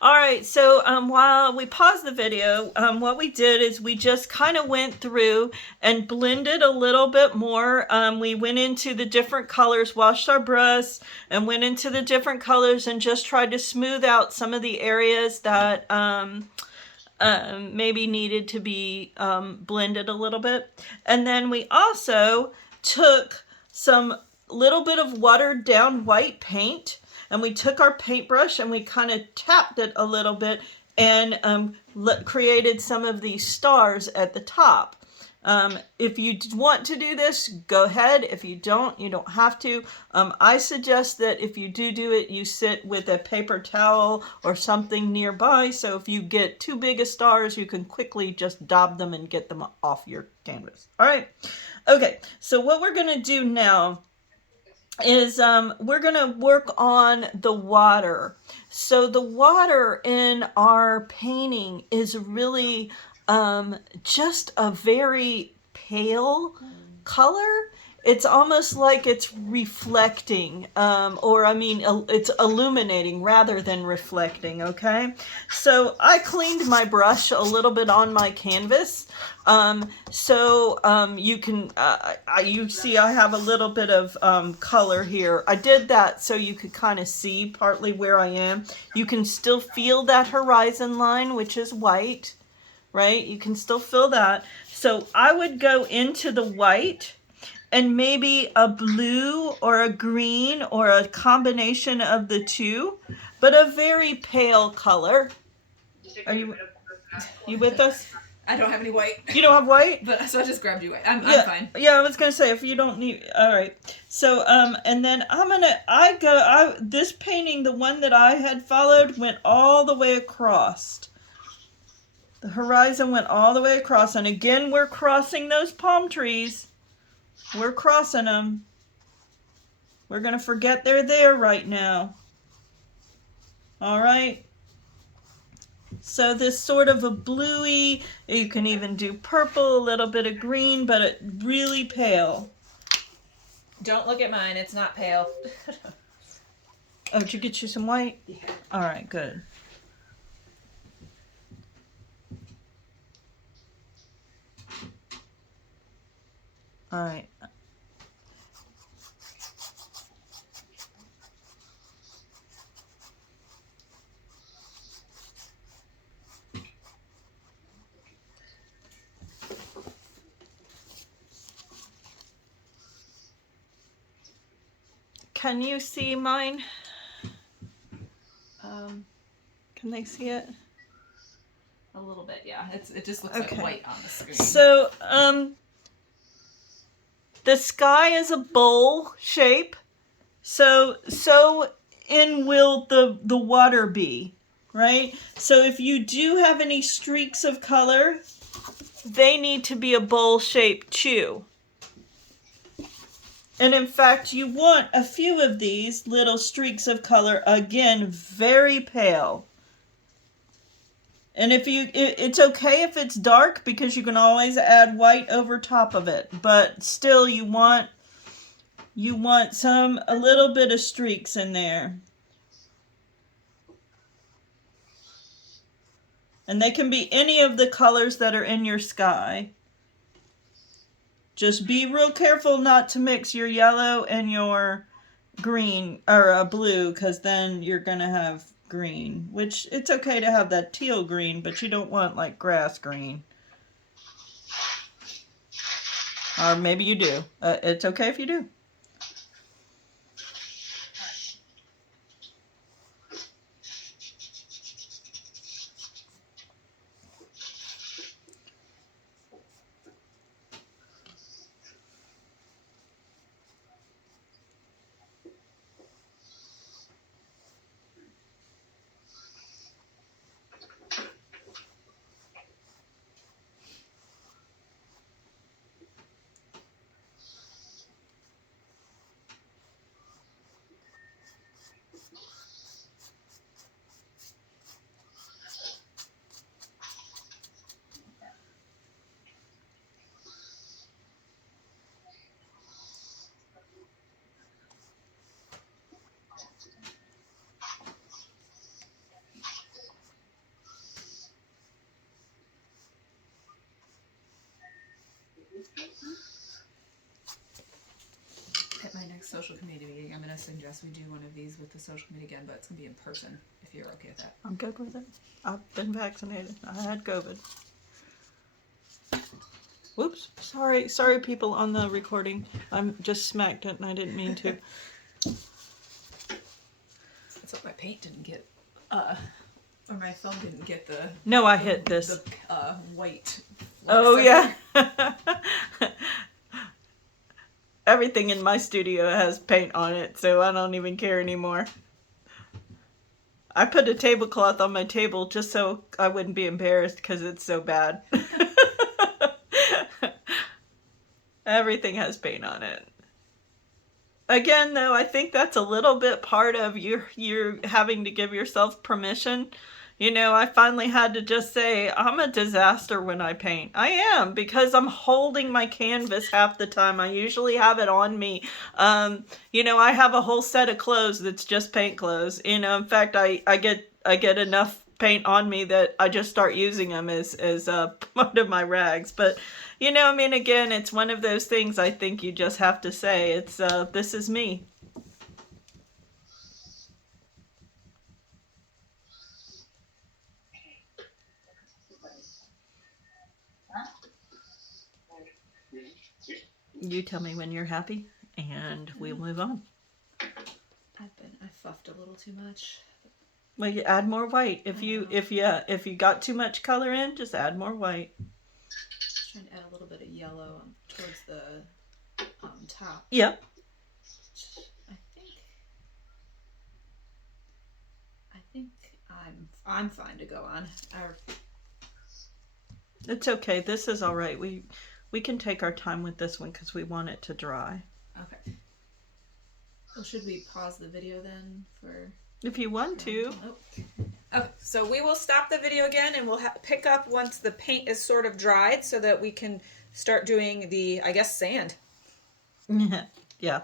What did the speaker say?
All right, so while we paused the video, what we did is we just kind of went through and blended a little bit more. We went into the different colors, washed our brush, and went into the different colors and just tried to smooth out some of the areas that maybe needed to be blended a little bit. And then we also took some little bit of watered down white paint, and we took our paintbrush and we kind of tapped it a little bit and created some of these stars at the top. If you want to do this, go ahead. If you don't, you don't have to. I suggest that if you do it, you sit with a paper towel or something nearby. So if you get too big of stars, you can quickly just daub them and get them off your canvas. All right. Okay. So what we're going to do now is we're going to work on the water. So the water in our painting is really just a very pale color. It's almost like it's reflecting, or I mean, it's illuminating rather than reflecting, okay? So I cleaned my brush a little bit on my canvas. You can, you see I have a little bit of color here. I did that so you could kind of see partly where I am. You can still feel that horizon line, which is white, right? You can still feel that. So I would go into the white and maybe a blue or a green or a combination of the two, but a very pale color. Are you with us? I don't have any white. You don't have white? But so I just grabbed you white. I'm fine. Yeah, I was gonna say if you don't need. All right. So and then this painting, the one that I had followed, went all the way across. The horizon went all the way across, and again we're crossing those palm trees. We're crossing them. We're gonna forget they're there right now. All right. So this sort of a bluey, you can even do purple, a little bit of green, but it really pale. Don't look at mine, it's not pale. Oh, did you get you some white? Yeah. All right, good. All right. Can you see mine? Can they see it? A little bit, yeah. It just looks like white on the screen. So, the sky is a bowl shape. So in will the water be, right? So if you do have any streaks of color, they need to be a bowl shape too. And in fact, you want a few of these little streaks of color, again, very pale. And it's okay if it's dark because you can always add white over top of it. But still, you want a little bit of streaks in there. And they can be any of the colors that are in your sky. Just be real careful not to mix your yellow and your green or blue, because then you're going to have green, which it's okay to have that teal green, but you don't want like grass green. Or maybe you do. It's okay if you do. At my next social committee meeting, I'm going to suggest we do one of these with the social committee again, but it's going to be in person, if you're okay with that. I'm good with it. I've been vaccinated. I had COVID. Whoops. Sorry people on the recording. I'm just smacked it and I didn't mean to. It's like my paint didn't get, or my phone didn't get the... No, I hit this. The white... Oh, yeah. Everything in my studio has paint on it, so I don't even care anymore. I put a tablecloth on my table just so I wouldn't be embarrassed because it's so bad. Everything has paint on it. Again, though, I think that's a little bit part of you having to give yourself permission. You know, I finally had to just say, I'm a disaster when I paint. I am, because I'm holding my canvas half the time. I usually have it on me. You know, I have a whole set of clothes that's just paint clothes. You know, in fact, I get enough paint on me that I just start using them as part of my rags. But, you know, I mean, again, it's one of those things I think you just have to say, it's, this is me. You tell me when you're happy, and we'll move on. I fluffed a little too much. Well, you add more white. If you got too much color in, just add more white. Trying to add a little bit of yellow towards the top. Yep. I think I'm fine to go on. It's okay. This is all right. We can take our time with this one because we want it to dry. Okay. Well, should we pause the video then for... If you want to. Okay, so we will stop the video again and we'll pick up once the paint is sort of dried so that we can start doing the, I guess, sand. Yeah.